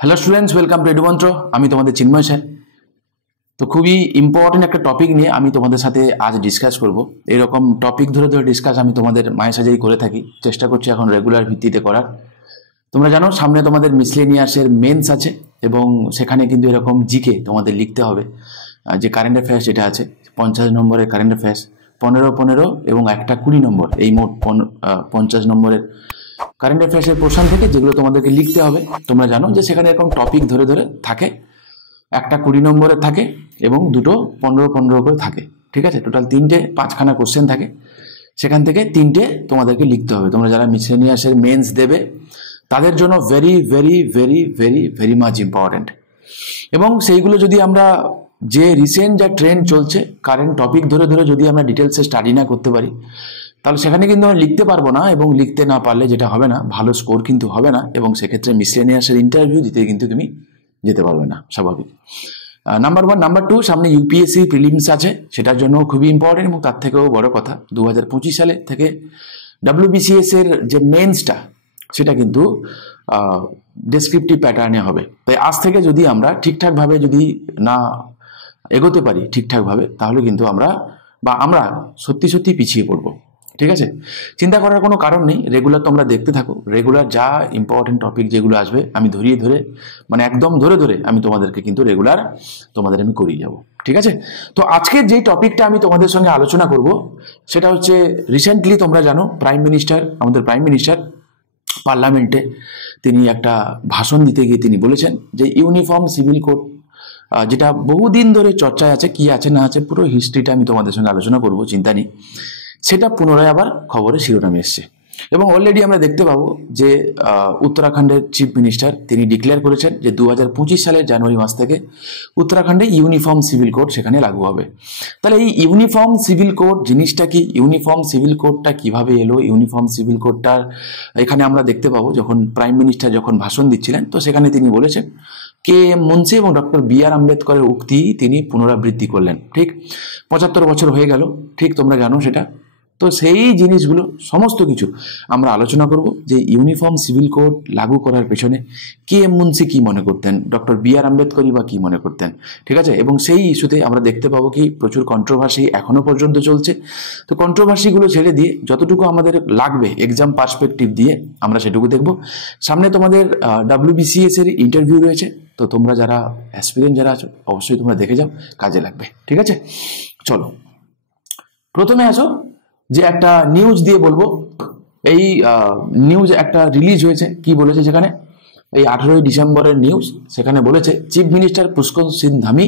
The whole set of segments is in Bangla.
Hello students, welcome to Edumantra. আমি তোমাদের চিন্ময় স্যার। তো খুবই ইম্পর্টেন্ট একটা টপিক নিয়ে আমি তোমাদের সাথে আজ ডিসকাস করব। এরকম টপিক ধরে ধরে ডিসকাস আমি তোমাদের মাঝে সাঝেই করে থাকি, চেষ্টা করছি এখন রেগুলার ভিত্তিতে করার। তোমরা জানো সামনে তোমাদের মিসলেনিয়াসের মেন্স আছে এবং সেখানে কিন্তু এরকম জিকে তোমাদের লিখতে হবে। যে কারেন্ট অ্যাফেয়ার্স যেটা আছে 50 নম্বরের কারেন্ট অ্যাফেয়ার্স, 15 এবং একটা 20 নম্বর, এই মোট 50 নম্বরের কারেন্ট অ্যাফেয়ার্সের পোর্শন থেকে যেগুলো তোমাদেরকে লিখতে হবে। তোমরা জানো যে সেখানে এরকম টপিক ধরে ধরে থাকে, একটা 20 নম্বরের থাকে এবং দুটো 15 করে থাকে। ঠিক আছে, টোটাল 5খানা কোশ্চেন থাকে, সেখান থেকে 3টে তোমাদেরকে লিখতে হবে। তোমরা যারা মিসলেনিয়াসের মেন্স দেবে তাদের জন্য very very very very very much important. এবং সেইগুলো যদি আমরা যে রিসেন্ট যা ট্রেন্ড চলছে কারেন্ট টপিক ধরে ধরে যদি আমরা ডিটেলসে স্টাডি না করতে পারি, তাহলে সেখানে কিন্তু আমরা লিখতে পারবো না, এবং লিখতে না পারলে যেটা হবে না, ভালো স্কোর কিন্তু হবে না, এবং সেক্ষেত্রে মিসলেনিয়াসের ইন্টারভিউ দিতে কিন্তু তুমি যেতে পারবে না, স্বাভাবিক। নাম্বার 1। নাম্বার 2, সামনে ইউপিএসসি প্রিলিমস আছে, সেটার জন্য খুবই ইম্পর্টেন্ট। এবং তার থেকেও বড় কথা 2025 সালে থেকে ডাব্লিউবিসিএস এর যে মেন্সটা সেটা কিন্তু ডেসক্রিপটিভ প্যাটার্নে হবে। তাই আজ থেকে যদি আমরা ঠিকঠাকভাবে যদি না এগোতে পারি ঠিকঠাকভাবে, তাহলে কিন্তু আমরা সত্যি সত্যি পিছিয়ে পড়বো। ঠিক আছে, চিন্তা করার কোনো কারণ নেই। রেগুলার তোমরা দেখতে থাকো, রেগুলার যা ইম্পর্টেন্ট টপিক যেগুলো আসবে আমি ধরিয়ে ধরে, মানে একদম ধরে ধরে আমি তোমাদেরকে কিন্তু রেগুলার আমি করিয়ে যাব। ঠিক আছে, তো আজকের যেই টপিকটা আমি তোমাদের সঙ্গে আলোচনা করব সেটা হচ্ছে, রিসেন্টলি তোমরা জানো আমাদের প্রাইম মিনিস্টার পার্লামেন্টে তিনি একটা ভাষণ দিতে গিয়ে তিনি বলেছেন যে ইউনিফর্ম সিভিল কোড, যেটা বহুদিন ধরে চর্চায় আছে, কি আছে না আছে পুরো হিস্ট্রিটা আমি তোমাদের সঙ্গে আলোচনা করব, চিন্তা নেই। সেটা পুনরায় আবার খবরে শিরোনামে এসছে, এবং অলরেডি আমরা দেখতে পাবো যে উত্তরাখণ্ডের চিফ মিনিস্টার তিনি ডিক্লেয়ার করেছেন যে 2025 সালের জানুয়ারি মাস থেকে উত্তরাখণ্ডে ইউনিফর্ম সিভিল কোড সেখানে লাগু হবে। তাহলে এই ইউনিফর্ম সিভিল কোড জিনিসটা কি, ইউনিফর্ম সিভিল কোডটা কিভাবে এলো, ইউনিফর্ম সিভিল কোডটার এখানে আমরা দেখতে পাবো যখন প্রাইম মিনিস্টার যখন ভাষণ দিচ্ছিলেন, তো সেখানে তিনি বলেছেন কে.এম. মুন্সি এবং ডক্টর বি.আর. আম্বেদকরের উক্তি তিনি পুনরাবৃত্তি করলেন। ঠিক 75 বছর হয়ে গেল, ঠিক তোমরা জানো সেটা। তো সেই জিনিসগুলো সমস্ত কিছু আমরা আলোচনা করব, যে ইউনিফর্ম সিভিল কোড লাগু করার পেছনে কে.এম. মুন্সি কি মনে করতেন, ডক্টর বি.আর. আম্বেদকরই বা কি মনে করতেন। ঠিক আছে, এবং সেই ইস্যুতে আমরা দেখতে পাবো কি প্রচুর কন্ট্রোভার্সি এখনো পর্যন্ত চলছে। তো কন্ট্রোভার্সিগুলো ছেড়ে দিয়ে যতটুকু আমাদের লাগবে এক্সাম পার্সপেক্টিভ দিয়ে আমরা সেটুকু দেখব। সামনে তোমাদের ডাব্লিউবিসিএস এর ইন্টারভিউ রয়েছে, তো তোমরা যারা অ্যাসপিরেন্ট যারা আছো অবশ্যই তোমরা দেখে যাও, কাজে লাগবে। ঠিক আছে, চলো প্রথমে আসো যে একটা নিউজ দিয়ে বলবো। এই নিউজ একটা রিলিজ হয়েছে, কি বলেছে সেখানে, এই 18 ডিসেম্বরের নিউজ। সেখানে বলেছে chief minister Pushkar Singh Dhami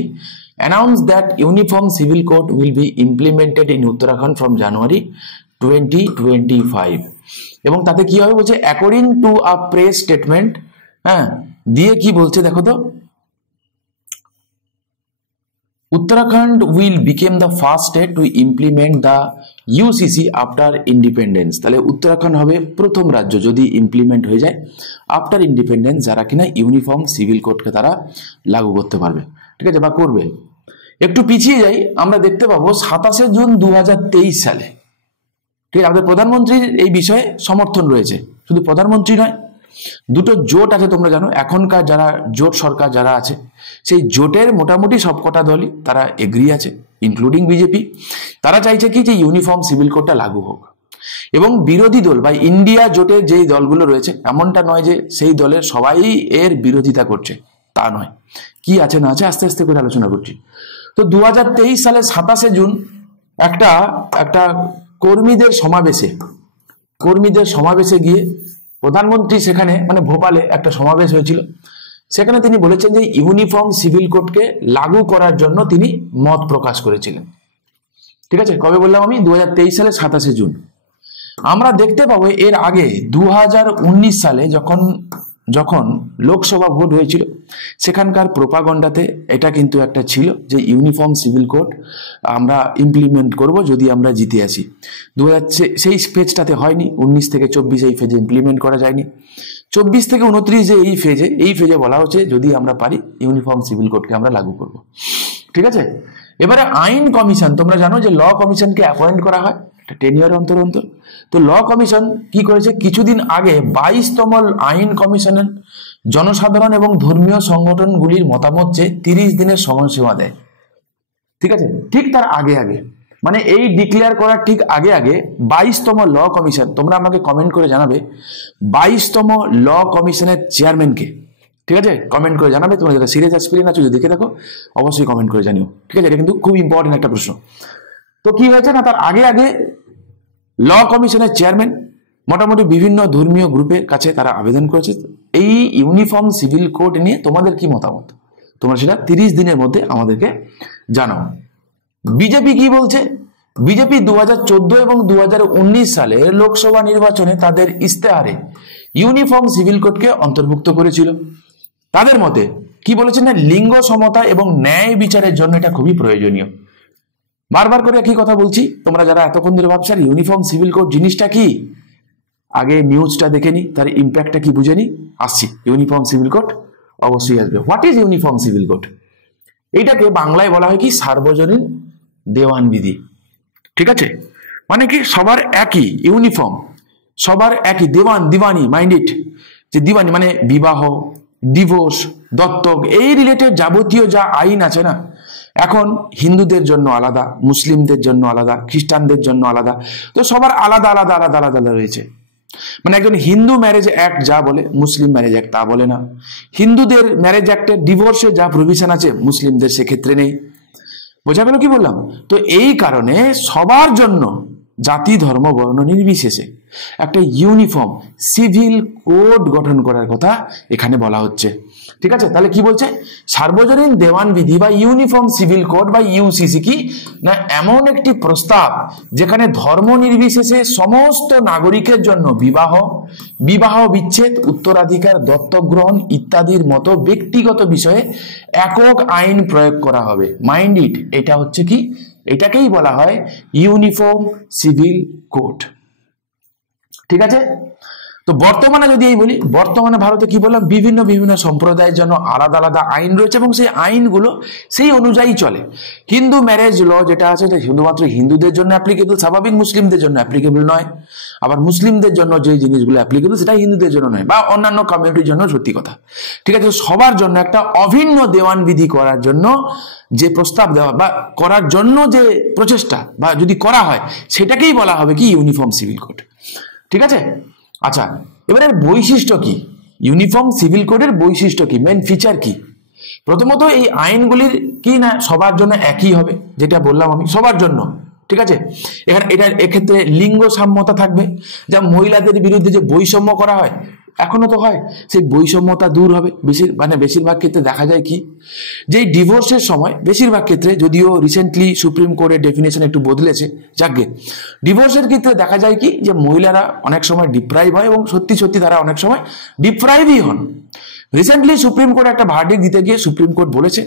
announce that uniform civil code will be implemented in Uttarakhand from January 2025। এবং তাতে কি হবে বলছে, according to a press statement. হ্যাঁ, দিয়ে কি বলছে দেখো তো, Uttarakhand will become the first state to implement the UCC after independence। তাহলে উত্তরাখণ্ড হবে প্রথম রাজ্য যদি ইমপ্লিমেন্ট হয়ে যায় আফটার ইন্ডিপেন্ডেন্স, যারা কিনা ইউনিফর্ম সিভিল কোডকে তারা লাগু করতে পারবে। ঠিক আছে, বা করবে। একটু পিছিয়ে যাই, আমরা দেখতে পাবো 27 জুন 2023 সালে, ঠিক আছে, আমাদের প্রধানমন্ত্রীর এই বিষয়ে সমর্থন রয়েছে। শুধু প্রধানমন্ত্রী নয়, দুটো জোট আছে, তোমরা জানো এখনকার যারা জোট সরকার যারা আছে, সেই জোটের মোটামুটি সবকটা দলই তারা এগ্রি আছে, ইনক্লুডিং বিজেপি। তারা চাইছে কি যে ইউনিফর্ম সিভিল কোডটা লাগু হোক। এবং বিরোধী দল বা ইন্ডিয়া জোটের যেই দলগুলো রয়েছে, এমনটা নয় যে সেই দলের সবাই এর বিরোধিতা করছে, তা নয়। কি আছে না আছে আস্তে আস্তে করে আলোচনা করছি। তো 2023 সালে 27 জুন একটা কর্মীদের সমাবেশে গিয়ে প্রধানমন্ত্রী সেখানে, মানে ভোপালে একটা সমাবেশ হয়েছিল, সেখানে তিনি বলেছেন যে ইউনিফর্ম সিভিল কোডকে লাগু করার জন্য তিনি মত প্রকাশ করেছিলেন। ঠিক আছে, কবে বললাম আমি, 2023 সালে 27 জুন। আমরা দেখতে পাবো এর আগে 2019 সালে যখন লোকসভা ভোট হয়েছিল, সেখানকার প্রোপাগন্ডাতে এটা কিন্তু একটা ছিল যে ইউনিফর্ম সিভিল কোড আমরা ইমপ্লিমেন্ট করব যদি আমরা জিতে আসি। সেই ফেজটাতে হয়নি, 19 থেকে 24 এই ফেজে ইমপ্লিমেন্ট করা যায়নি। 24 থেকে 29 যে এই ফেজে বলা হচ্ছে যদি আমরা পারি ইউনিফর্ম সিভিল কোডকে আমরা লাগু করব। ঠিক আছে, এবারে আইন কমিশন, তোমরা জানো যে ল কমিশনকে অ্যাপয়েন্ট করা হয় 10 ইয়ার অন্তর অন্তর। তো ল কমিশন কি করেছে, কিছুদিন আগে 22তম আইন কমিশনের জনসাধারণ এবং ধর্মীয় সংগঠনগুলির মতামত যে 30 দিনের সময়সীমা দেয়। ঠিক আছে, ঠিক তার আগে আগে, মানে এই ডিক্লেয়ার করার ঠিক আগে আগে 22তম ল কমিশন, তোমরা আমাকে কমেন্ট করে জানাবে 22তম ল কমিশনের চেয়ারম্যানকে। ঠিক আছে, কমেন্ট করে জানাবে। তোমরা যারা সিরিয়াস এক্সপিরিয়েন্স আছো যদি দেখে থাকো অবশ্যই কমেন্ট করে জানিও। ঠিক আছে, এটা কিন্তু খুব ইম্পর্টেন্ট একটা প্রশ্ন। তো কি হয়েছে না, তার আগে আগে ল কমিশনের চেয়ারম্যান মোটামুটি বিভিন্ন ধর্মীয় গ্রুপের কাছে তারা আবেদন করেছে এই ইউনিফর্ম সিভিল কোড নিয়ে তোমাদের কি মতামত, তোমরা সেটা 30 দিনের মধ্যে আমাদেরকে জানাও। বিজেপি কি বলছে? বিজেপি 2014 এবং 2019 সালের লোকসভা নির্বাচনে তাদের ইস্তেহারে ইউনিফর্ম সিভিল কোডকে অন্তর্ভুক্ত করেছিল। তাদের মতে কি বলেছেন না, লিঙ্গ সমতা এবং ন্যায় বিচারের জন্য এটা খুবই প্রয়োজনীয়। বারবার করে একই কথা বলছি, তোমরা যারা এতক্ষণ ধরে ভাবছো ইউনিফর্ম সিভিল কোড জিনিসটা কি, আগে নিউজটা দেখে নি, তার ইম্প্যাক্টটা কি বুঝে নি, আসছি। ইউনিফর্ম সিভিল কোড অবশ্যই আসবে। What is uniform civil code? এইটাকে বাংলায় বলা হয় কি, সার্বজনীন দেওয়ান বিধি। ঠিক আছে, মানে কি সবার একই ইউনিফর্ম, সবার একই দেওয়ান, দিওয়ানি, মাইন্ড ইট, যে দিওয়ানি মানে বিবাহ, ডিভোর্স, দত্তক, এই রিলেটেড যাবতীয় যা আইন আছে না, এখন হিন্দুদের জন্য আলাদা, মুসলিমদের জন্য আলাদা, খ্রিস্টানদের জন্য আলাদা, তো সবার আলাদা আলাদা আলাদা আলাদা রয়েছে। মানে একজন হিন্দু ম্যারেজ অ্যাক্ট যা বলে মুসলিম ম্যারেজ অ্যাক্ট তা বলে না। হিন্দুদের ম্যারেজ অ্যাক্টে ডিভোর্সের যা প্রভিশন আছে মুসলিমদের সেক্ষেত্রে নেই। বোঝা গেল কি বললাম? তো এই কারণে সবার জন্য জাতি ধর্ম বর্ণ নির্বিশেষে একটা ইউনিফর্ম সিভিল কোড গঠন করার কথা এখানে বলা হচ্ছে। ঠিক আছে, তাহলে কি বলছে, সার্বজনীন দেওয়ান বিধি বা ইউনিফর্ম সিভিল কোড বা ইউসিসি কি না, এমন একটি প্রস্তাব যেখানে ধর্ম নির্বিশেষে সমস্ত নাগরিকের জন্য বিবাহ, বিবাহ বিচ্ছেদ, উত্তরাধিকার, দত্তক গ্রহণ ইত্যাদির মতো ব্যক্তিগত বিষয়ে একক আইন প্রয়োগ করা হবে। মাইন্ড ইট, এটা হচ্ছে কি, এটাকেই বলা হয় ইউনিফর্ম সিভিল কোড। ঠিক আছে, তো বর্তমানে যদি এই বলি, বর্তমানে ভারতে কি বললাম, বিভিন্ন বিভিন্ন সম্প্রদায়ের জন্য আলাদা আলাদা আইন রয়েছে এবং সেই আইনগুলো সেই অনুযায়ী চলে। হিন্দু ম্যারেজ ল যেটা আছে এটা শুধুমাত্র হিন্দুদের জন্য অ্যাপ্লিকেবল, স্বাভাবিক মুসলিমদের জন্য অ্যাপ্লিকেবল নয়। আবার মুসলিমদের জন্য যে জিনিসগুলো অ্যাপ্লিকেবল সেটা হিন্দুদের জন্য নয়, বা অন্যান্য কমিউনিটির জন্য, সত্যি কথা। ঠিক আছে, সবার জন্য একটা অভিন্ন দেওয়ান বিধি করার জন্য যে প্রস্তাব দেওয়া বা করার জন্য যে প্রচেষ্টা বা যদি করা হয় সেটাকেই বলা হবে কি ইউনিফর্ম সিভিল কোড। ঠিক আছে, আচ্ছা এবারে বৈশিষ্ট্য কি, ইউনিফর্ম সিভিল কোডের বৈশিষ্ট্য কি, মেন ফিচার কি? প্রথমত এই আইনগুলির কি না সবার জন্য একই হবে, যেটা বললাম আমি, সবার জন্য। ঠিক আছে, এখানে এটার এক্ষেত্রে লিঙ্গ সাম্যতা থাকবে, যা মহিলাদের বিরুদ্ধে যে বৈষম্য করা হয় এখনো তো হয়, সেই বৈষম্যতা দূর হবে। বেশিরভাগ ক্ষেত্রে দেখা যায় কি, যে ডিভোর্সের সময় বেশিরভাগ ক্ষেত্রে, যদিও রিসেন্টলি সুপ্রিম কোর্টের ডেফিনেশন একটু বদলেছে, যাকে ডিভোর্সের ক্ষেত্রে দেখা যায় কি, যে মহিলারা অনেক সময় ডিপ্রাইভ হয় এবং সত্যি সত্যি তারা অনেক সময় ডিপ্রাইভই হন। রিসেন্টলি সুপ্রিম কোর্ট একটা ভার্ডিক্ট দিতে গিয়ে সুপ্রিম কোর্ট বলেছে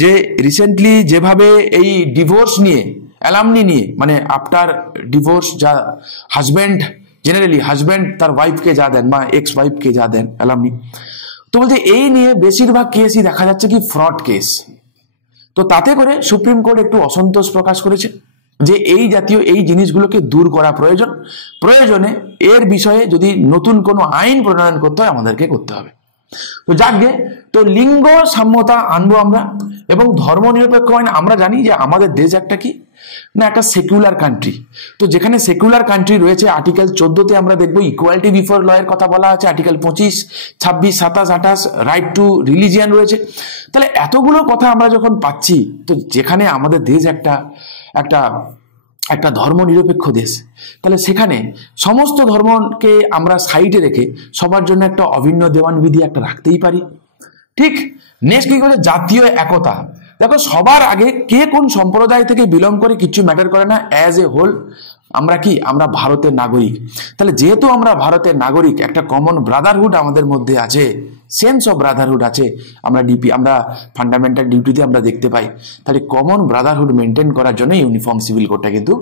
যে রিসেন্টলি যেভাবে এই ডিভোর্স নিয়ে, অ্যালামনি নিয়ে, মানে আফটার ডিভোর্স যা হাজব্যান্ড, জেনারেলি হাজব্যান্ড তার ওয়াইফকে যা দেন বা এক্স ওয়াইফকে যা দেন অ্যালামনি, তো বলছে এই নিয়ে বেশিরভাগ কেসই দেখা যাচ্ছে কি ফ্রড কেস। তো তাতে করে সুপ্রিম কোর্ট একটু অসন্তোষ প্রকাশ করেছে যে এই জাতীয় এই জিনিসগুলোকে দূর করা প্রয়োজন, প্রয়োজনে এর বিষয়ে যদি নতুন কোনো আইন প্রণয়ন করতে হয় আমাদেরকে করতে হবে। তো যাকগে, তো লিঙ্গ সাম্যতা আনবো আমরা এবং ধর্ম নিরপেক্ষ আইন। আমরা জানি যে আমাদের দেশ একটা কি না, একটা সেকুলার কান্ট্রি। তো যেখানে সেকুলার কান্ট্রি রয়েছে, আর্টিকেল 14তে আমরা দেখবো ইকুয়ালিটি বিফোর ল এর কথা বলা আছে, আর্টিকেল 25, 26, 27, 28 রাইট টু রিলিজিয়ান রয়েছে। তাহলে এতগুলো কথা আমরা যখন পাচ্ছি, তো যেখানে আমাদের দেশ একটা একটা একটা ধর্ম নিরপেক্ষ দেশ, তাহলে সেখানে সমস্ত ধর্মকে আমরা সাইডে রেখে সবার জন্য একটা অভিন্ন দেওয়ান বিধি একটা রাখতেই পারি। ঠিক, নেক্সট কি করে, জাতীয় একতা। দেখো সবার আগে কে কোন সম্প্রদায় থেকে বিলং করে কিছু ম্যাটার করে না, অ্যাজ এ হোল আমরা কি, আমরা ভারতের নাগরিক। তাহলে যেহেতু আমরা ভারতের নাগরিক, একটা কমন ব্রাদারহুড আমাদের মধ্যে আছে, সেন্স অফ ব্রাদারহুড আছে, আমরা ফান্ডামেন্টাল ডিউটিতে আমরা দেখতে পাই। তাহলে কমন ব্রাদারহুড মেনটেন করার জন্য ইউনিফর্ম সিভিল কোডটা কিন্তু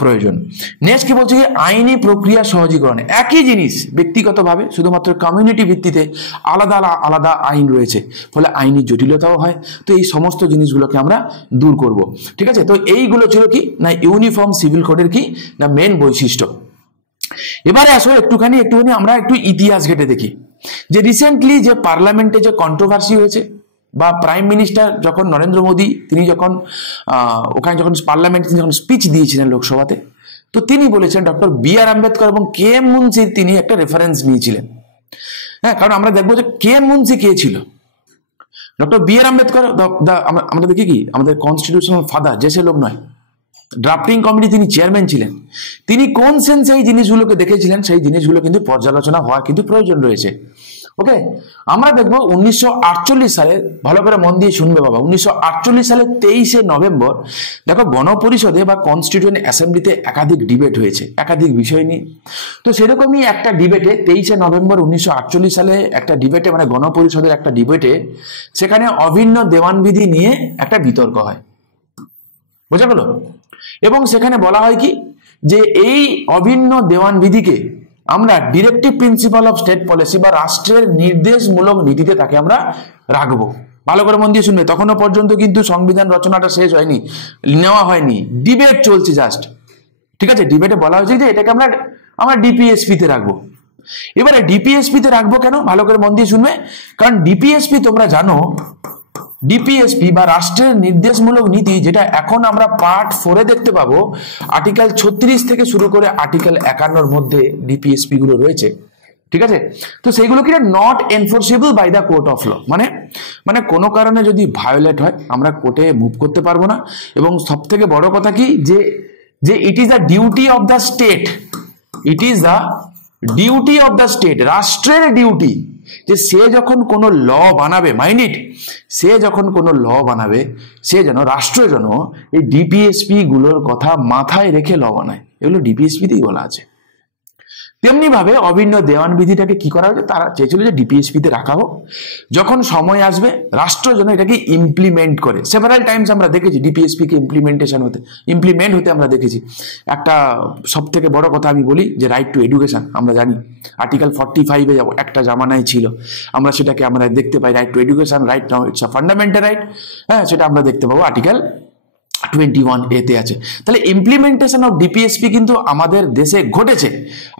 প্রয়োজন। নেক্সট কি বলছে, আইনি প্রক্রিয়া সহজীকরণ। একই জিনিস ব্যক্তিগতভাবে শুধুমাত্র কমিউনিটি ভিত্তিতে আলাদা আলাদা আইন রয়েছে, ফলে আইনি জটিলতাও হয়। তো এই সমস্ত জিনিসগুলোকে আমরা দূর করব। ঠিক আছে, তো এইগুলো ছিল কি না ইউনিফর্ম সিভিল কোডের কি না মেন বৈশিষ্ট্য। এবারে আসো একটুখানি আমরা একটু ইতিহাস ঘেটে দেখি যে রিসেন্টলি যে পার্লামেন্টে যে কন্ট্রোভার্সি হয়েছে, বা প্রাইম মিনিস্টার যখন নরেন্দ্র মোদী তিনি যখন ওখানে যখন পার্লামেন্টে যখন স্পিচ দিয়েছিলেন লোকসভাতে, তো তিনি বলেছেন ডক্টর বি আর আম্বেদকর এবং কে এম মুন্সির তিনি একটা রেফারেন্স নিয়েছিলেন। হ্যাঁ, কারণ আমরা দেখবো যে কে এম মুন্সি কে ছিল। ডক্টর বি আর আম্বেদকর আমরা দেখি কি আমাদের কনস্টিটিউশনাল ফাদার, যে সে লোক নয়, ড্রাফটিং কমিটি তিনি চেয়ারম্যান ছিলেন। তিনি কোন সেন্সে এই জিনিসগুলোকে দেখেছিলেন সেই জিনিসগুলো কিন্তু পর্যালোচনা হওয়া কিন্তু প্রয়োজন রয়েছে। ওকে, আমরা দেখবো 1948 সালে, ভালো করে মন দিয়ে শুনবে বাবা, 1948 সালের 23শে নভেম্বর দেখো গণপরিষদে বা কনস্টিটিউয়েন্ট অ্যাসেম্বলিতে একাধিক ডিবেট হয়েছে একাধিক বিষয় নিয়ে। তো সেরকমই একটা ডিবেটে 23শে নভেম্বর 1948 সালে একটা ডিবেটে, মানে গণপরিষদের একটা ডিবেটে, সেখানে অভিন্ন দেওয়ানবিধি নিয়ে একটা বিতর্ক হয়, বোঝা গেল? এবং সেখানে বলা হয় কি যে এই অভিন্ন দেওয়ানবিধিকে আমরা directive principal of state policy বা রাষ্ট্রের নির্দেশমূলক নীতিতে তাকে আমরা রাখবো। ভালো করে মন দিয়ে শুনবে, তখনও পর্যন্ত কিন্তু সংবিধান রচনাটা শেষ হয়নি, নেওয়া হয়নি, ডিবেট চলছে জাস্ট। ঠিক আছে, ডিবেটে বলা হয়েছে যে এটাকে আমরা ডিপিএসপি তে রাখবো। এবারে ডিপিএসপি তে রাখবো কেন, ভালো করে মন দিয়ে শুনবে, কারণ ডিপিএসপি তোমরা জানো, ডিপিএসপি বা রাষ্ট্রের নির্দেশমূলক নীতি, যেটা এখন আমরা পার্ট 4-এ দেখতে পাবো, আর্টিকেল 36 থেকে শুরু করে আর্টিকেল 51-র মধ্যে ডিপিএসপি গুলো রয়েছে। ঠিক আছে, তো সেইগুলো কি not enforceable by the court of law, মানে কোনো কারণে যদি ভায়োলেট হয় আমরা কোর্টে মুভ করতে পারবো না। এবং সব থেকে বড় কথা কি যে it is the duty of the state, it is the duty of the state, রাষ্ট্রের ডিউটি, যে সে যখন কোনো ল বানাবে, মাইন্ড ইট, সে যখন কোনো ল বানাবে সে যেন রাষ্ট্র যেন এই ডিপিএসপি গুলোর কথা মাথায় রেখে ল বানায়, এগুলো ডিপিএসপি তেই বলা আছে। তেমনি ভাবে অভিন্ন দেওয়ান বিধিটাকে কি করা হয়েছে, তারা চেয়েছিল যে ডিপিএসপি তে রাখা হোক, যখন সময় আসবে রাষ্ট্র যেন এটাকে ইমপ্লিমেন্ট করে। সেভারাল টাইমস আমরা দেখেছি ডিপিএসপি কে ইমপ্লিমেন্ট হতে আমরা দেখেছি। একটা সব থেকে বড় কথা আমি বলি যে রাইট টু এডুকেশন, আমরা জানি আর্টিকেল 45-এ একটা জামানায় ছিল, আমরা সেটাকে আমরা দেখতে পাই right to education, right now it's a fundamental right. হ্যাঁ, সেটা আমরা দেখতে পাবো আর্টিকেল 21A তে আছে। তাহলে ইমপ্লিমেন্টেশন অফ ডিপিএসপি কিন্তু আমাদের দেশে ঘটেছে।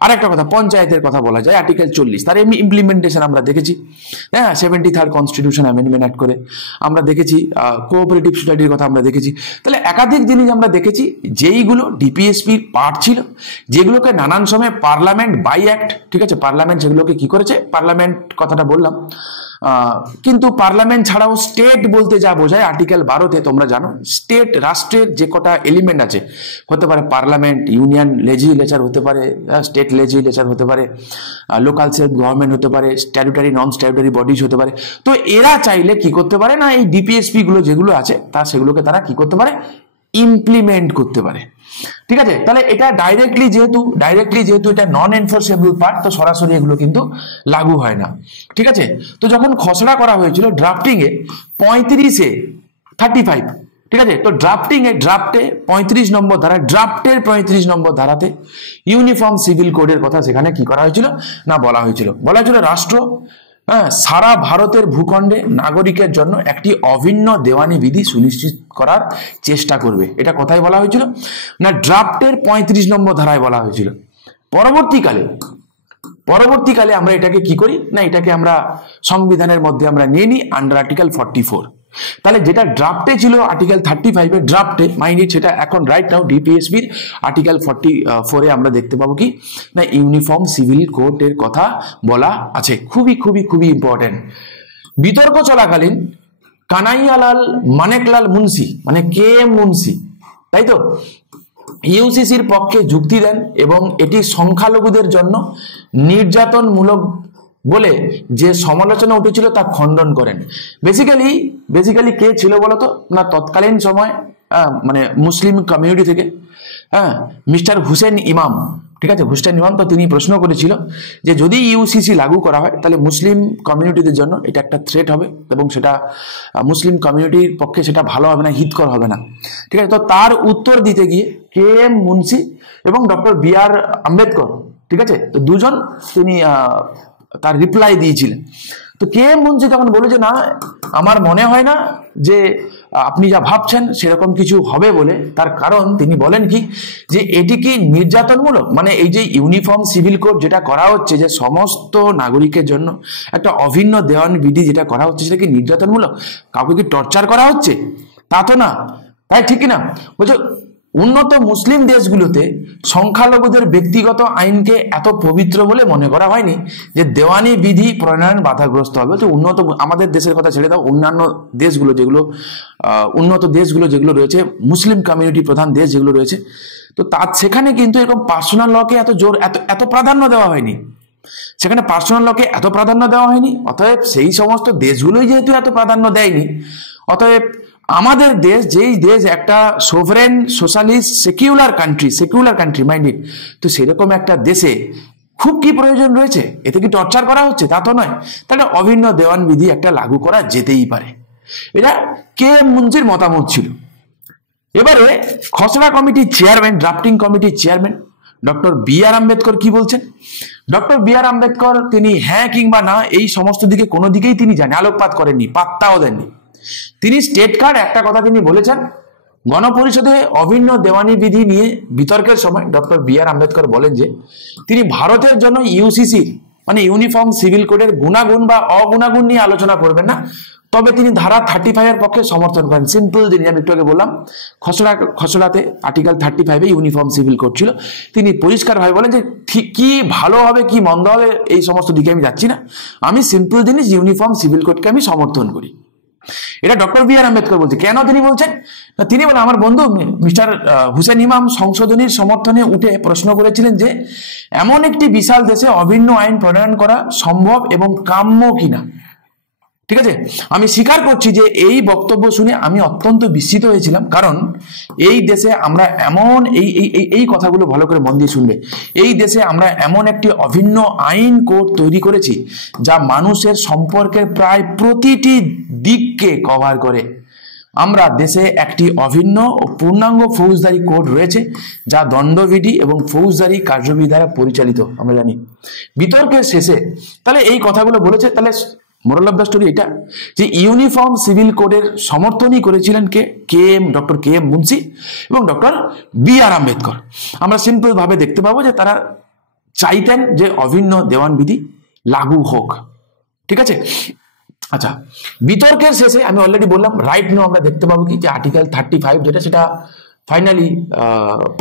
আর একটা কথা, পঞ্চায়েতের কথা বলা যায় আর্টিকেল 40, তার ইমপ্লিমেন্টেশন আমরা দেখেছি। হ্যাঁ, 73rd কনস্টিটিউশন অ্যামেন্ডমেন্ট অ্যাক্ট করে আমরা দেখেছি, কোঅপারেটিভ সোসাইটির কথা আমরা দেখেছি। তাহলে একাধিক জিনিস আমরা দেখেছি যেইগুলো ডিপিএসপির পার্ট ছিল, যেগুলোকে নানান সময় পার্লামেন্ট বাই অ্যাক্ট, ঠিক আছে, পার্লামেন্ট সেগুলোকে কি করেছে, পার্লামেন্ট কথাটা বললাম, কিন্তু পার্লামেন্ট ছাড়াও স্টেট বলতে যা বোঝায় আর্টিকেল 12-তে তোমরা জানো, স্টেট রাষ্ট্রের যে কটা এলিমেন্ট আছে, হতে পারে পার্লামেন্ট, ইউনিয়ন লেজিসলেচার হতে পারে, স্টেট লেজিসলেচার হতে পারে, লোকাল সেলফ গভর্নমেন্ট হতে পারে, স্ট্যাটুটারি নন স্ট্যাটুটারি বডিজ হতে পারে। তো এরা চাইলে কি করতে পারে না, এই ডিপিএসপি গুলো যেগুলো আছে সেগুলোকে তারা কি করতে পারে, ইমপ্লিমেন্ট করতে পারে। ঠিক আছে, তাহলে এটা ডাইরেক্টলি যেহেতু এটা নন এনফোর্সেবল পার্ট, তো সরাসরি এগুলো কিন্তু লাগু হয় না। ঠিক আছে, তো যখন খসড়া করা হয়েছিল ড্রাফটিং এ 35 ঠিক আছে, তো ড্রাফটে 35 নম্বর ধারা, ড্রাফটের 35 নম্বর ধারাতে ইউনিফর্ম সিভিল কোডের কথা সেখানে কি করা হয়েছিল না, বলা হয়েছিল রাষ্ট্র সারা ভারতের ভূখণ্ডে নাগরিকের জন্য একটি অভিন্ন দেওয়ানি বিধি সুনিশ্চিত করার চেষ্টা করবে। এটা কোথায় বলা হয়েছিল না, ড্রাফটের 35 নম্বর ধারায় বলা হয়েছিল। পরবর্তীকালে আমরা এটাকে কি করি না, এটাকে আমরা সংবিধানের মধ্যে আমরা নিয়ে নিই আন্ডার আর্টিকেল 44। তাহলে যেটা ড্রাফটে ছিল আর্টিকেল 35-এর ড্রাফটে, মাইন্ড ইট, সেটা এখন রাইট নাও ডিপিএসপির আর্টিকেল 44-এ আমরা দেখতে পাবো কি না, ইউনিফর্ম সিভিল কোডের কথা বলা আছে। খুবই খুবই খুবই ইম্পর্টেন্ট। বিতর্ক চলাকালীন কানাইয়ালাল মানেকলাল মুন্সি, মানে কে এম মুন্সি, তাই তো, ইউসিসির পক্ষে যুক্তি দেন এবং এটি সংখ্যালঘুদের জন্য নির্যাতনমূলক বলে যে সমালোচনা উঠেছিল তা খণ্ডন করেন। বেসিক্যালি কে ছিল বলতো না, তৎকালীন সময় মানে মুসলিম কমিউনিটি থেকে মিস্টার হুসেন ইমাম, ঠিক আছে, হুসেন ইমাম, তো তিনি প্রশ্ন করেছিল যে যদি ইউসিসি লাগু করা হয় তাহলে মুসলিম কমিউনিটিদের জন্য এটা একটা থ্রেট হবে এবং সেটা মুসলিম কমিউনিটির পক্ষে সেটা ভালো হবে না, হিতকর হবে না। ঠিক আছে, তো তার উত্তর দিতে গিয়ে কে এম মুন্সি এবং ডক্টর বি আর আম্বেদকর, ঠিক আছে, তো দুজন তিনি তার রিপ্লাই দিয়েছিলেন। তো কে এম মুন্সি তখন বলে যে না, আমার মনে হয় না যে আপনি যা ভাবছেন সেরকম কিছু হবে বলে। তার কারণ তিনি বলেন কি, যে এটি কি নির্যাতনমূলক, মানে এই যে ইউনিফর্ম সিভিল কোড যেটা করা হচ্ছে, যে সমস্ত নাগরিকের জন্য একটা অভিন্ন দেওয়ান বিধি যেটা করা হচ্ছে, সেটা কি নির্যাতনমূলক? কাউকে কি টর্চার করা হচ্ছে? তা তো না, তাই ঠিক না? বলছো উন্নত মুসলিম দেশগুলোতে সংখ্যালঘুদের ব্যক্তিগত আইনকে এত পবিত্র বলে মনে করা হয়নি যে দেওয়ানি বিধি প্রণয়ন বাধাগ্রস্ত হবে। তো উন্নত, আমাদের দেশের কথা ছেড়ে দাও, অন্যান্য দেশগুলো যেগুলো উন্নত দেশগুলো যেগুলো রয়েছে, মুসলিম কমিউনিটি প্রধান দেশ যেগুলো রয়েছে, তো সেখানে কিন্তু এরকম পার্সোনাল লকে এত জোর এত প্রাধান্য দেওয়া হয়নি। সেখানে পার্সোনাল লকে এত প্রাধান্য দেওয়া হয়নি। অতএব সেই সমস্ত দেশগুলোই যেহেতু এত প্রাধান্য দেয়নি, অতএব আমাদের দেশ, যেই দেশ একটা sovereign socialist secular country minded, তো সেরকম একটা দেশে খুব কি প্রয়োজন রয়েছে? এতে কি টর্চার করা হচ্ছে? তা তো নয়। তাহলে অভিন্ন দেওয়ান বিধি একটা লাগু করা যেতেই পারে। এটা কে এম মুন্সির মতামত ছিল। এবারে খসড়া কমিটির চেয়ারম্যান, ড্রাফটিং কমিটির চেয়ারম্যান ডক্টর বি আর আম্বেদকর কি বলছেন? ডক্টর বি আর আম্বেদকর তিনি হ্যাঁ কিংবা না এই সমস্ত দিকে কোনো দিকেই তিনি জানেন, আলোকপাত করেননি, পাত্তাও দেননি। তিনি স্টেট কার্ড একটা কথা তিনি বলেছেন, গণপরিষদে অভিন্ন দেওয়ানি বিধি নিয়ে বিতর্কের সময় ডক্টর বি আর আম্বেদকর বলেন যে তিনি ভারতের জন্য ইউসিসি মানে ইউনিফর্ম সিভিল কোডের গুণাগুণ বা অগুণাগুণ নিয়ে আলোচনা করবেন না, তবে তিনি ধারা 35 এর পক্ষে সমর্থন করেন। সিম্পল জিনিস, আমি একটু আগে বললাম, খসড়াতে আর্টিকেল 35 ইউনিফর্ম সিভিল কোড ছিল। তিনি পরিষ্কারভাবে বলেন যে ঠিক কি ভালো হবে কি মন্দ হবে এই সমস্ত দিকে আমি যাচ্ছি না, আমি সিম্পল জিনিস ইউনিফর্ম সিভিল কোডকে আমি সমর্থন করি। এটা ডক্টর বি আর আম্বেদকর বলছে। কেন তিনি বলছেন? তিনি বলেন, আমার বন্ধু মিস্টার হুসেন ইমাম সংশোধনীর সমর্থনে উঠে প্রশ্ন করেছিলেন যে এমন একটি বিশাল দেশে অভিন্ন আইন প্রণয়ন করা সম্ভব এবং কাম্য কিনা। ঠিক আছে, আমি স্বীকার করছি যে এই বক্তব্য শুনে আমি অত্যন্ত বিস্মিত হয়েছিলাম, কারণ এই দেশে আমরা এমন এই কথাগুলো ভালো করে মন দিয়ে শুনবে, এই দেশে আমরা এমন একটি অভিন্ন আইন কোড তৈরি করেছি যা মানুষের সম্পর্কের প্রায় প্রতিটি দিককে কভার করে। আমরা দেশে একটি অভিন্ন ও পূর্ণাঙ্গ ফৌজদারি কোড রয়েছে যা দণ্ডবিধি এবং ফৌজদারি কার্যবিধি দ্বারা পরিচালিত, আমরা জানি। বিতর্কের শেষে তাহলে এই কথাগুলো বলেছে, তাহলে মোরাল অফ দ্য স্টোরি এটা যে ইউনিফর্ম সিভিল কোডের সমর্থনই করেছিলেন ডক্টর কে এম মুন্সি এবং ডক্টর বি আর আম্বেদকর। আমরা সিম্পল ভাবে দেখতে পাবো যে তারা চাইতেন যে অভিন্ন দেওয়ান বিধি লাগু হোক। ঠিক আছে, আচ্ছা, বিতর্কের শেষে আমি অলরেডি বললাম, রাইট নাও আমরা দেখতে পাবো কি যে আর্টিকেল 35 যেটা, সেটা ফাইনালি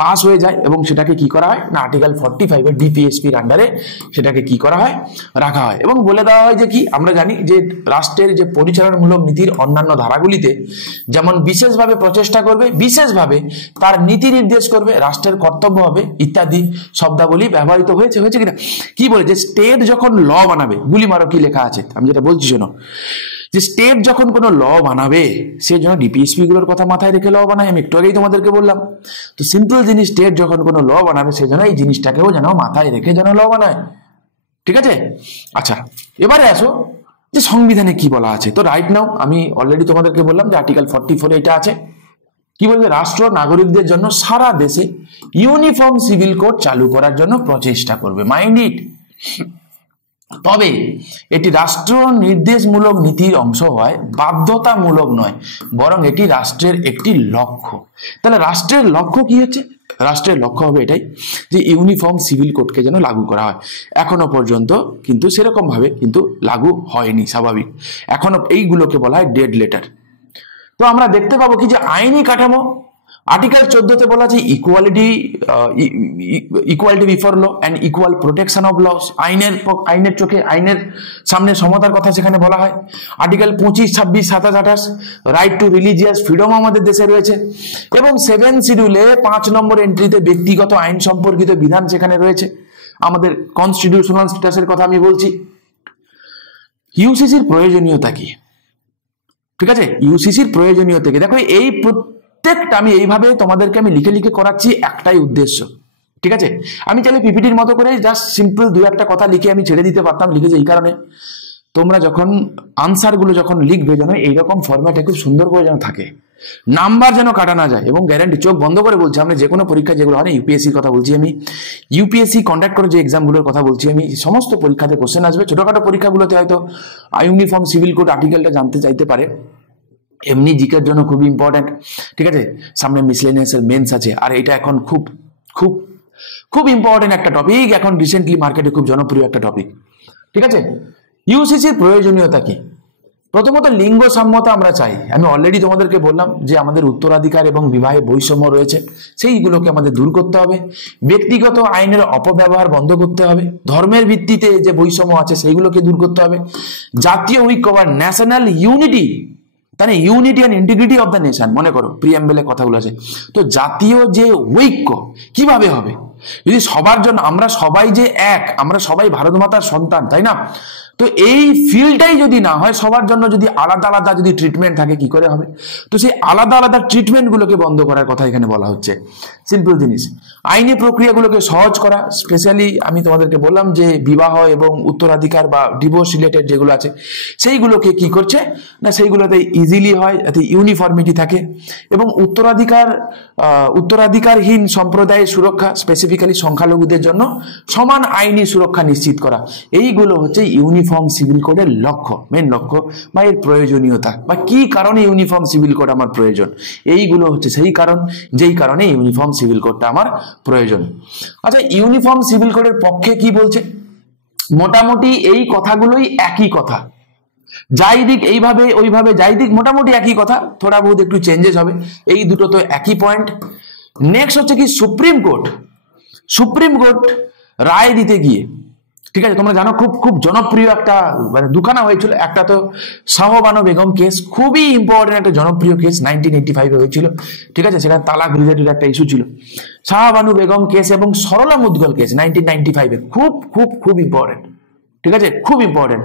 পাস হয়ে যায় এবং সেটাকে কি করা হয় না, আর্টিকেল 45 এর ডিপিএসপির আন্ডারে সেটাকে কি করা হয়, রাখা হয় এবং বলে দেওয়া হয় যে কি, আমরা জানি যে রাষ্ট্রের যে পরিচালনামূলক নীতির অন্যান্য ধারাগুলিতে যেমন বিশেষভাবে প্রচেষ্টা করবে, বিশেষভাবে তার নীতি নির্দেশ করবে, রাষ্ট্রের কর্তব্য হবে ইত্যাদি শব্দাবলী ব্যবহৃত হয়েছে কিনা। কি বলে যে স্টেট যখন ল বানাবে, গুলি মারো কি লেখা আছে, আমি যেটা বলছি শোনো, যে স্টেট যখন কোনো ল বানাবে সে যেন ডিপিএসপি গুলোর কথা মাথায় রেখে ল বানায়। আমি একটু আগেই তোমাদেরকে বললাম, তো সিম্পল জিনিস, স্টেট যখন কোনো ল বানাবে সে যেন এই জিনিসটাকেও যেন মাথায় রেখে যেন ল বানায়। ঠিক আছে, আচ্ছা এবারে আসো যে সংবিধানে কি বলা আছে। তো রাইট নাও আমি অলরেডি তোমাদেরকে বললাম যে আর্টিকেল 44 এটা আছে, কি বলছে, রাষ্ট্র নাগরিকদের জন্য সারা দেশে ইউনিফর্ম সিভিল কোড চালু করার জন্য প্রচেষ্টা করবে। Mind it. তবে এটি রাষ্ট্র নির্দেশমূলক নীতির অংশ হয়, বাধ্যতামূলক নয়, বরং এটি রাষ্ট্রের একটি লক্ষ্য। তাহলে রাষ্ট্রের লক্ষ্য কি হচ্ছে? রাষ্ট্রের লক্ষ্য হবে এটাই যে ইউনিফর্ম সিভিল কোডকে যেন লাগু করা হয়। এখনো পর্যন্ত কিন্তু সেরকম ভাবে কিন্তু লাগু হয়নি, স্বাভাবিক। এখনো এইগুলোকে বলা হয় ডেড লেটার। তো আমরা দেখতে পাবো কি যে আইনি কাঠামো, আর্টিকেল 14 বলা আছে equality before law and equal protection of laws. আইনের চোখে আইনের সামনে সমতার কথা সেখানে বলা হয়। Article 25, 26, 27, 28 right to religious freedom আমাদের দেশে রয়েছে এবং 7 শিডিউলে 5 নম্বর এন্ট্রিতে ব্যক্তিগত আইন সম্পর্কিত বিধান সেখানে রয়েছে। আমাদের কনস্টিটিউশনাল স্ট্যাটাসের কথা আমি বলছি। ইউসিসির প্রয়োজনীয়তা কি? ঠিক আছে, ইউসিসির প্রয়োজনীয়তা কি? দেখো এই প্রত্যেকটা আমি এইভাবে তোমাদেরকে আমি লিখে লিখে করাচ্ছি, একটাই উদ্দেশ্য। ঠিক আছে, আমি চাইলে পিপিটির মতো করে জাস্ট সিম্পল 2-1টা কথা লিখে আমি ছেড়ে দিতে পারতাম, লিখেছি এই কারণে তোমরা যখন আনসারগুলো যখন লিখবে যেন এইরকম ফরম্যাটে খুব সুন্দর করে যেন থাকে। নাম্বার যেন কাটা না যায়, এবং গ্যারান্টি চোখ বন্ধ করে বলছি, আমরা যে কোনো পরীক্ষা যেগুলো হয় না, ইউপিএসসির কথা বলছি আমি, ইউপিএসসি কন্ডাক্ট করে যে এক্সামগুলোর কথা বলছি আমি, সমস্ত পরীক্ষাতে কোশ্চেন আসবে। ছোটখাটো পরীক্ষাগুলোতে হয়তো ইউনিফর্ম সিভিল কোড আর্টিকেলটা জানতে চাইতে পারে, এমনি জিকের জন্য খুবই ইম্পর্টেন্ট। ঠিক আছে, সামনে মিসলেনিয়াসের মেন্স আছে, আর এটা এখন খুব খুব খুব ইম্পর্টেন্ট একটা টপিক, এখন রিসেন্টলি মার্কেটে খুব জনপ্রিয় একটা টপিক। ঠিক আছে, ইউসিসির প্রয়োজনীয়তা কি? প্রথমত লিঙ্গ সাম্যতা আমরা চাই। আমি অলরেডি তোমাদেরকে বললাম যে আমাদের উত্তরাধিকার এবং বিবাহে বৈষম্য রয়েছে, সেইগুলোকে আমাদের দূর করতে হবে। ব্যক্তিগত আইনের অপব্যবহার বন্ধ করতে হবে। ধর্মের ভিত্তিতে যে বৈষম্য আছে সেইগুলোকে দূর করতে হবে। জাতীয় ঐক্য বা ন্যাশনাল ইউনিটি, তাহলে unity and integrity of the nation, মনে করো প্রিয়াম্বেলে কথাগুলো আছে। তো জাতীয় যে ঐক্য কিভাবে হবে? যদি সবার জন্য, আমরা সবাই যে এক, আমরা সবাই ভারত মাতার সন্তান, তাই না? তো এই ফিল্ডটাই যদি না হয়, সবার জন্য যদি আলাদা আলাদা যদি ট্রিটমেন্ট থাকে, কি করে হবে? তো সেই আলাদা আলাদা ট্রিটমেন্টগুলোকে বন্ধ করার কথা এখানে বলা হচ্ছে। সিম্পল জিনিস, আইনি প্রক্রিয়াগুলোকে সহজ করা। স্পেশালি আমি তোমাদেরকে বললাম যে বিবাহ এবং উত্তরাধিকার বা ডিভোর্স রিলেটেড যেগুলো আছে সেইগুলোকে কি করছে না, সেইগুলোতে ইজিলি হয়, যাতে ইউনিফর্মিটি থাকে। এবং উত্তরাধিকারহীন সম্প্রদায়ের সুরক্ষা, স্পেসিফিক্যালি সংখ্যালঘুদের জন্য সমান আইনি সুরক্ষা নিশ্চিত করা, এইগুলো হচ্ছে ইউনিফর্ম সিভিল কোডের লক্ষ্য, মেন লক্ষ্য বা এর প্রয়োজনীয়তা, বা কি কারণে ইউনিফর্ম সিভিল কোড আমার প্রয়োজন। এইগুলো হচ্ছে সেই কারণ, যেই কারণে ইউনিফর্ম সিভিল কোডটা আমার প্রয়োজন। আচ্ছা, ইউনিফর্ম সিভিল কোডের পক্ষে কি বলছে? মোটামুটি এই কথাগুলোই একই কথা, যাই দিক এইভাবে ওইভাবে যাই দিক মোটামুটি একই কথা, থোড়া বহুত একটু চেঞ্জেস হবে, এই দুটো তো একই পয়েন্ট। নেক্সট হচ্ছে কি, সুপ্রিম কোর্ট রায় দিতে গিয়ে, ঠিক আছে, তোমরা জানো খুব খুব জনপ্রিয় একটা মানে দুখানা হয়েছিল। একটা তো শাহবানু বেগম কেস, খুবই ইম্পর্টেন্ট একটা জনপ্রিয় কেস, 1985 হয়েছিল। ঠিক আছে, সেখানে তালাক রিলেটেড একটা ইস্যু ছিল। শাহবানু বেগম কেস এবং সরলা মুদগল কেস 1995 খুব খুব খুব ইম্পর্টেন্ট। ঠিক আছে, খুব ইম্পর্টেন্ট।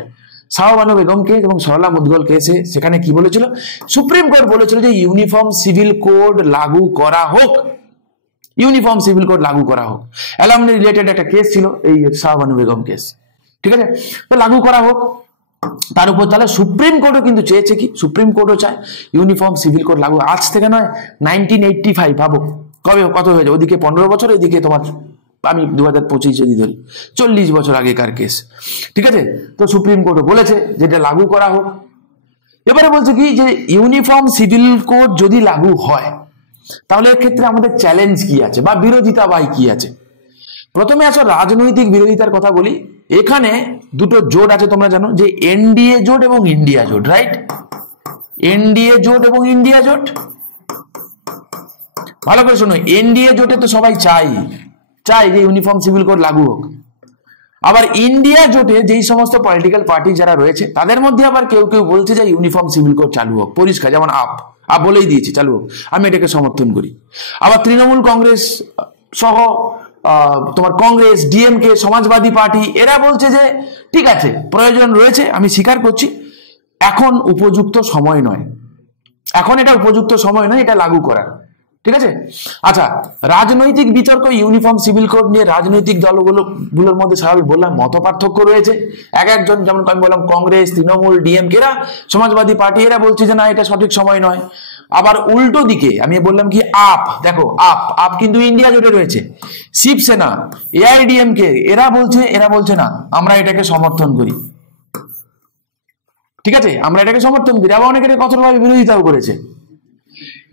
শাহবানু বেগম কেস এবং সরলা মুদগল কেসে সেখানে কি বলেছিল? সুপ্রিম কোর্ট বলেছিল যে ইউনিফর্ম সিভিল কোড লাগু করা হোক, ইউনিফর্ম সিভিল কোড লাগু করা হোক। অ্যালামনি রিলেটেড একটা কেস ছিল এই শাহবানু বেগম কেস। ঠিক আছে, তো লাগু করা হোক। তার উপর তাহলে সুপ্রিম কোর্টও কিন্তু চেয়েছে কি, সুপ্রিম কোর্টও চায় ইউনিফর্ম সিভিল কোড লাগু। আজ থেকে নয়, 1985, ভাবো কবে কত হয়েছে, ওদিকে 15 বছর, এদিকে তোমার আমি 2025 যদি ধরি 40 বছর আগেকার কেস। ঠিক আছে, তো সুপ্রিম কোর্টও বলেছে যেটা লাগু করা হোক। এবারে বলছে কি যে ইউনিফর্ম সিভিল কোড যদি লাগু হয়, তাহলে এক্ষেত্রে আমাদের চ্যালেঞ্জ কি আছে বা বিরোধিতা বাই কি আছে? প্রথমে আসো রাজনৈতিক বিরোধিতার কথা বলি। এখানে দুটো জোট আছে, তোমরা জানো যে এনডিএ জোট এবং ইন্ডিয়া জোট, রাইট? এনডিএ জোট এবং ইন্ডিয়া জোট, ভালো করে শোনো। এনডিএ জোটে তো সবাই চাই যে ইউনিফর্ম সিভিল কোড লাগু হোক। আবার ইন্ডিয়া জোটে যেই সমস্ত পলিটিক্যাল পার্টি যারা রয়েছে, তাদের মধ্যে আবার কেউ কেউ বলছে যে ইউনিফর্ম সিভিল কোড চালু হোক, পরিষ্কার, যেমন আপ বলেই দিয়েছে চালু হোক, আমি এটাকে সমর্থন করি। আবার তৃণমূল কংগ্রেস সহ তোমার কংগ্রেস, ডিএমকে, সমাজবাদী পার্টি, এরা বলছে যে ঠিক আছে, প্রয়োজন রয়েছে, আমি স্বীকার করছি, এখন উপযুক্ত সময় নয়, এখন এটা উপযুক্ত সময় নয় এটা লাগু করার। ঠিক আছে, আচ্ছা, রাজনৈতিক বিতর্ক ইউনিফর্ম সিভিল কোড নিয়ে রাজনৈতিক দলগুলোর মধ্যে স্বাভাবিক বললাম মত পার্থক্য রয়েছে। এক একজন, যেমন আমি বললাম কংগ্রেস, তৃণমূল, ডিএমকে, এরা সমাজবাদী পার্টি, এরা বলছে যে না, এটা সঠিক সময় নয়। আবার উল্টো দিকে আমি বললাম কি, দেখো আপ কিন্তু ইন্ডিয়া জোটে রয়েছে, শিবসেনা, এআইডিএমকে, এরা বলছে না, আমরা এটাকে সমর্থন করি। ঠিক আছে, আমরা এটাকে সমর্থন করি। আবার অনেকে কঠোরভাবে বিরোধিতাও করেছে।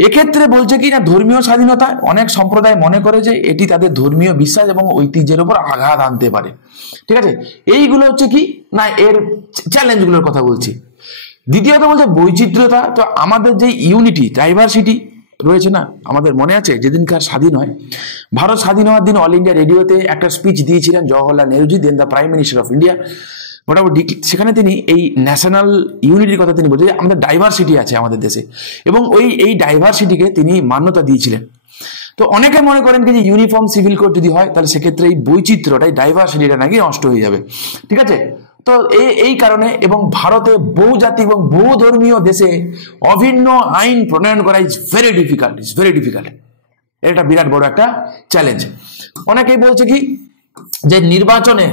এক্ষেত্রে বলছে কি না, ধর্মীয় স্বাধীনতা, অনেক সম্প্রদায় মনে করে যে এটি তাদের ধর্মীয় বিশ্বাস এবং ঐতিহ্যের উপর আঘাত আনতে পারে। ঠিক আছে, এইগুলো হচ্ছে কি না, এর চ্যালেঞ্জগুলোর কথা বলছি। দ্বিতীয়ত বলছে বৈচিত্র্যতা। তো আমাদের যে ইউনিটি, ডাইভার্সিটি রয়েছে না, আমাদের মনে আছে যেদিনকার স্বাধীন হয়, ভারত স্বাধীন হওয়ার দিন অল ইন্ডিয়া রেডিওতে একটা স্পিচ দিয়েছিলেন Jawaharlal Nehruji, then the prime minister of India. মোটামুটি সেখানে তিনি এই ন্যাশনাল ইউনিটির কথা তিনি বলছেন, আমাদের ডাইভার্সিটি আছে আমাদের দেশে, এবং এই ডাইভার্সিটিকে তিনি মান্যতা দিয়েছিলেন। তো অনেকে মনে করেন যে ইউনিফর্ম সিভিল কোড যদি হয়, তাহলে সেক্ষেত্রে এই বৈচিত্র্যটাই, ডাইভার্সিটিটা নাকি নষ্ট হয়ে যাবে। ঠিক আছে, তো এই কারণে, এবং ভারতে বহু জাতি এবং বহু ধর্মীয় দেশে অভিন্ন আইন প্রণয়ন করা ইজ ভেরি ডিফিকাল্ট। এটা বিরাট বড় একটা চ্যালেঞ্জ। অনেকেই বলছে কি যে নির্বাচনে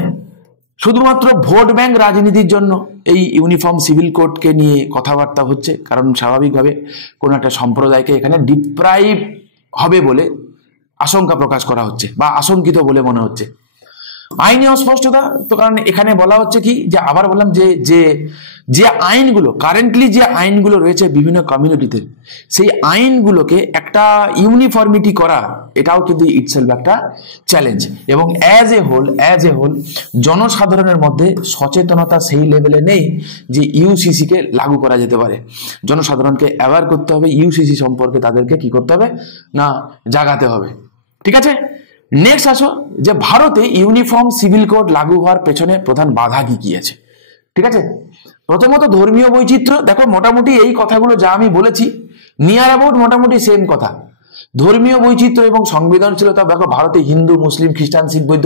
শুধুমাত্র ভোট ব্যাংক রাজনীতির জন্য এই ইউনিফর্ম সিভিল কোডকে নিয়ে কথাবার্তা হচ্ছে, কারণ স্বাভাবিকভাবে কোনো একটা সম্প্রদায়কে এখানে ডিপ্রাইভ হবে বলে আশঙ্কা প্রকাশ করা হচ্ছে বা আশঙ্কিত বলে মনে হচ্ছে। আইনি অস্পষ্টতা তো, কারণ এখানে বলা হচ্ছে কি, যে আবার বললাম যে যে যে আইনগুলো কারেন্টলি যে আইনগুলো রয়েছে বিভিন্ন কমিউনিটিতে, সেই আইনগুলোকে একটা ইউনিফর্মিটি করা, এটাও কিন্তু ইটসেলফ একটা চ্যালেঞ্জ। এবং অ্যাজ এ হোল জনসাধারণের মধ্যে সচেতনতা সেই লেভেলে নেই যে ইউসিসিকে লাগু করা যেতে পারে। জনসাধারণকে অ্যাওয়ার করতে হবে, ইউসিসি সম্পর্কে তাদেরকে কি করতে হবে না, জাগাতে হবে। ঠিক আছে, নেক্সট আসো যে ভারতে ইউনিফর্ম সিভিল কোড লাগু হওয়ার পেছনে প্রধান বাধা কি কি আছে। ঠিক আছে, প্রথমত ধর্মীয় বৈচিত্র্য। দেখো মোটামুটি এই কথাগুলো যা আমি বলেছি নিয়ার অ্যাবাউট মোটামুটি সেম কথা। ধর্মীয় বৈচিত্র্য এবং সংবেদনশীলতা, দেখো ভারতে হিন্দু, মুসলিম, খ্রিস্টান, শিখ, বৌদ্ধ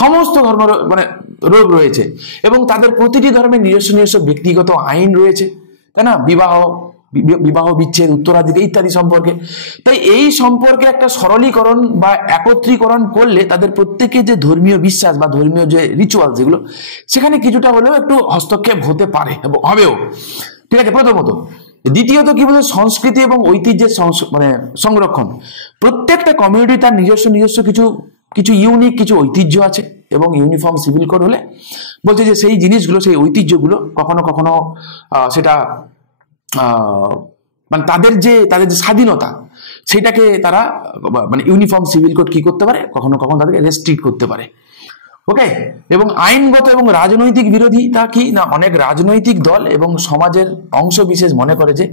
সমস্ত ধর্ম মানে রোগ রয়েছে এবং তাদের প্রতিটি ধর্মের নিজস্ব ব্যক্তিগত আইন রয়েছে, তাই না, বিবাহ বিচ্ছেদ, উত্তরাধিকার ইত্যাদি সম্পর্কে। তাই এই সম্পর্কে একটা সরলীকরণ বা একত্রীকরণ করলে তাদের প্রত্যেকের যে ধর্মীয় বিশ্বাস বা ধর্মীয় যে রিচুয়াল, যেগুলো সেখানে কিছুটা হলেও একটু হস্তক্ষেপ হতে পারে, হবেও। ঠিক আছে, প্রথমত। দ্বিতীয়ত কি বলছে, সংস্কৃতি এবং ঐতিহ্যের মানে সংরক্ষণ। প্রত্যেকটা কমিউনিটি তার নিজস্ব কিছু ইউনিক কিছু ঐতিহ্য আছে এবং ইউনিফর্ম সিভিল কোড হলে বলছে যে সেই জিনিসগুলো, সেই ঐতিহ্যগুলো কখনো সেটা মানে তাদের যে স্বাধীনতা, সেটাকে তারা মানে ইউনিফর্ম সিভিল কোড কি করতে পারে, কখনো তাদেরকে রেস্ট্রিক্ট করতে পারে। ওকে, এবং আইনগত এবং রাজনৈতিক বিরোধিতা কি না, অনেক রাজনৈতিক দল এবং সমাজের অংশ বিশেষ মনে করে যে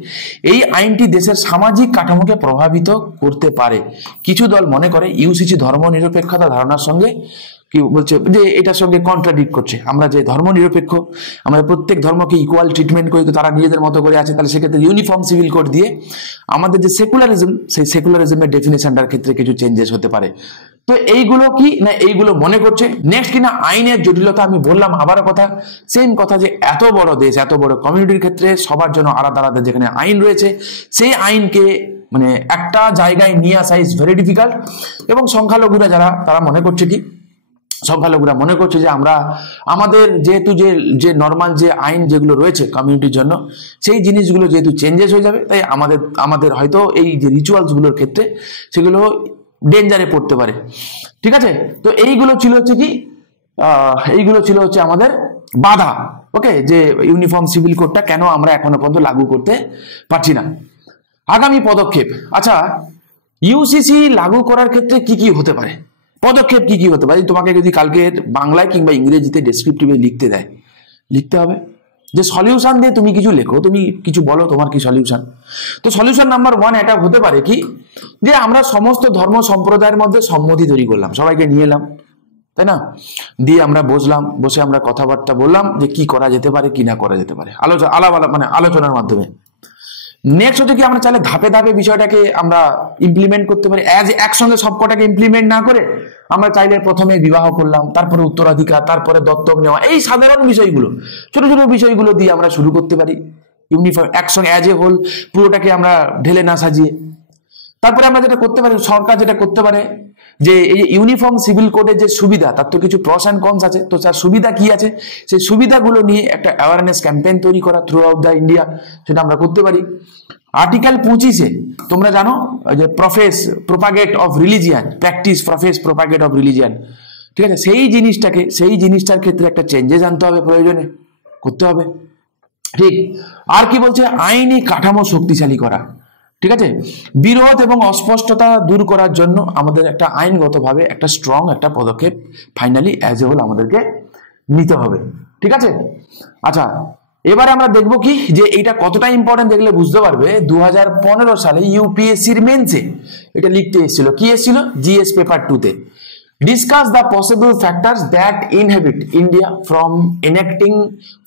এই আইনটি দেশের সামাজিক কাঠামোকে প্রভাবিত করতে পারে। কিছু দল মনে করে ইউসিসি ধর্মনিরপেক্ষতা ধারণার সঙ্গে কি বলছে যে এটার সঙ্গে কন্ট্রাডিক্ট করছে। আমরা যে ধর্মনিরপেক্ষ, আমরা প্রত্যেক ধর্মকে ইকুয়াল ট্রিটমেন্ট করি, তো তারা নিজেদের মতো করে আছে, তাহলে সেক্ষেত্রে ইউনিফর্ম সিভিল কোড দিয়ে আমাদের যে সেকুলারিজম, সেই সেকুলারিজমের ডেফিনেশনটার ক্ষেত্রে কিছু চেঞ্জেস হতে পারে। তো এইগুলো কি না, এইগুলো মনে করছে। নেক্সট কি না, আইনের জটিলতা। আমি বললাম আবারও কথা, সেম কথা, যে এত বড় দেশ, এত বড় কমিউনিটির ক্ষেত্রে সবার জন্য আলাদা আলাদা যেখানে আইন রয়েছে, সেই আইনকে মানে একটা জায়গায় নিয়ে আসা ইজ ভেরি ডিফিকাল্ট। এবং সংখ্যালঘুরা যারা, তারা মনে করছে কি, সংখ্যালঘুরা মনে করছে যে আমরা আমাদের যেহেতু যে নর্মাল যে আইন যেগুলো রয়েছে কমিউনিটির জন্য, সেই জিনিসগুলো যেহেতু চেঞ্জেস হয়ে যাবে, তাই আমাদের হয়তো এই যে রিচুয়ালসগুলোর ক্ষেত্রে সেগুলো ডেঞ্জারে পড়তে পারে। ঠিক আছে, তো এইগুলো ছিল হচ্ছে আমাদের বাধা। ওকে, যে ইউনিফর্ম সিভিল কোডটা কেন আমরা এখনো পর্যন্ত লাগু করতে পারছি না। আগামী পদক্ষেপ, আচ্ছা ইউসিসি লাগু করার ক্ষেত্রে কি কি হতে পারে, পদক্ষেপ কি কি হতে পারে। তোমাকে যদি কালকে বাংলায় কিংবা ইংরেজিতে ডেসক্রিপটিভে লিখতে দেয়, লিখতে হবে যে সলিউশন দিয়ে তুমি কিছু লেখো, তুমি কিছু বলো তোমার কি সলিউশন। তো সলিউশন নাম্বার 1 এটা হতে পারে কি, যে আমরা সমস্ত ধর্ম সম্প্রদায়ের মধ্যে সম্মতি তৈরি করলাম, সবাইকে নিয়ে এলাম, তাই না, দিয়ে আমরা বসে আমরা কথাবার্তা বললাম যে কি করা যেতে পারে কি না করা যেতে পারে, আলোচনার মাধ্যমে। নেক্সট হচ্ছে কি, আমরা চাইলে ধাপে ধাপে বিষয়টাকে আমরা ইমপ্লিমেন্ট করতে পারি। একসঙ্গে সবকটাকে ইমপ্লিমেন্ট না করে আমরা চাইলে প্রথমে বিবাহ করলাম, তারপরে উত্তরাধিকার, তারপরে দত্তক নেওয়া, এই সাধারণ বিষয়গুলো, ছোট ছোট বিষয়গুলো দিয়ে আমরা শুরু করতে পারি ইউনিফর্ম একসঙ্গে অ্যাজ এ হোল, পুরোটাকে আমরা ঢেলে না সাজিয়ে। তারপরে আমরা যেটা করতে পারি, সরকার যেটা করতে পারে, যে এই ইউনিফর্ম সিভিল কোডের যে সুবিধা, তার তো কিছু প্রস অ্যান্ড কনস আছে, তো তার সুবিধা কি আছে, সেই সুবিধাগুলো নিয়ে একটা অ্যাওয়ারনেস ক্যাম্পেইন তৈরি করা থ্রু আউট দ্য ইন্ডিয়া, সেটা আমরা করতে পারি। আর্টিকেল 25 তোমরা জানো যে propagate of religion, practice propagate of religion. ঠিক আছে, সেই জিনিসটার ক্ষেত্রে একটা চেঞ্জেস আনতে হবে, প্রয়োজনে করতে হবে। ঠিক, আর কি বলছে, আইনি কাঠামো শক্তিশালী করা। ঠিক আছে, বিরোধ এবং অস্পষ্টতা দূর করার জন্য আমাদের একটা আইনগতভাবে একটা স্ট্রং একটা পদক্ষেপ ফাইনালি অ্যাজ এ হোল আমাদেরকে নিতে হবে। ঠিক আছে, আচ্ছা এবারে আমরা দেখবো কি, যে এইটা কতটা ইম্পর্টেন্ট দেখলে বুঝতে পারবে। 2015 সালে ইউপিএসসির মেন্সে এটা লিখতে এসেছিল, কি এসেছিল, জিএস পেপার 2-তে, discuss the possible factors that inhibit India from enacting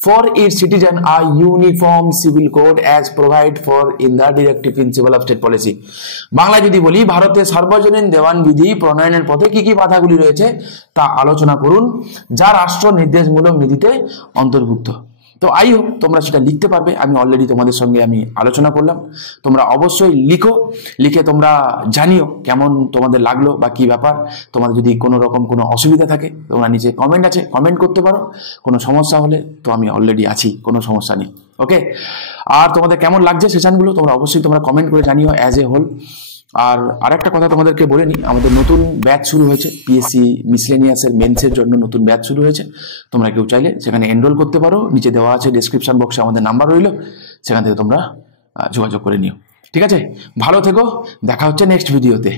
for its citizen a uniform civil code as provided for in the directive principle of state policy। Bangla যদি বলি, ভারতের সার্বজনীন দেওয়ান বিধি প্রণয়নের পথে কি কি বাধাগুলি রয়েছে তা আলোচনা করুন, যা রাষ্ট্র নির্দেশমূলক নীতিতে অন্তর্ভুক্ত। তো আই হোপ তোমরা সেটা লিখতে পারবে। আমি অলরেডি তোমাদের সঙ্গে আমি আলোচনা করলাম, তোমরা অবশ্যই লিখো, লিখে তোমরা জানিও কেমন তোমাদের লাগলো বা কি ব্যাপার। তোমাদের যদি কোনো রকম কোনো অসুবিধা থাকে তোমরা নিচে কমেন্ট আছে, কমেন্ট করতে পারো। কোনো সমস্যা হলে তো আমি অলরেডি আছি, কোনো সমস্যা নেই। ওকে, আর তোমাদের কেমন লাগছে সেশনগুলো তোমরা অবশ্যই তোমরা কমেন্ট করে জানিও অ্যাজ এ হোল। আর আরেকটা কথা তোমাদেরকে বলে নিই, আমাদের নতুন ব্যাচ শুরু হয়েছে, পিএসসি মিসলেনিয়াসের মেন্সের জন্য নতুন ব্যাচ শুরু হয়েছে। তোমরা কেউ চাইলে সেখানে এনরোল করতে পারো, নিচে দেওয়া আছে ডেসক্রিপশন বক্সে আমাদের নাম্বার রইলো, সেখান থেকে তোমরা যোগাযোগ করে নিও। ঠিক আছে, ভালো থেকো, দেখা হচ্ছে নেক্সট ভিডিওতে।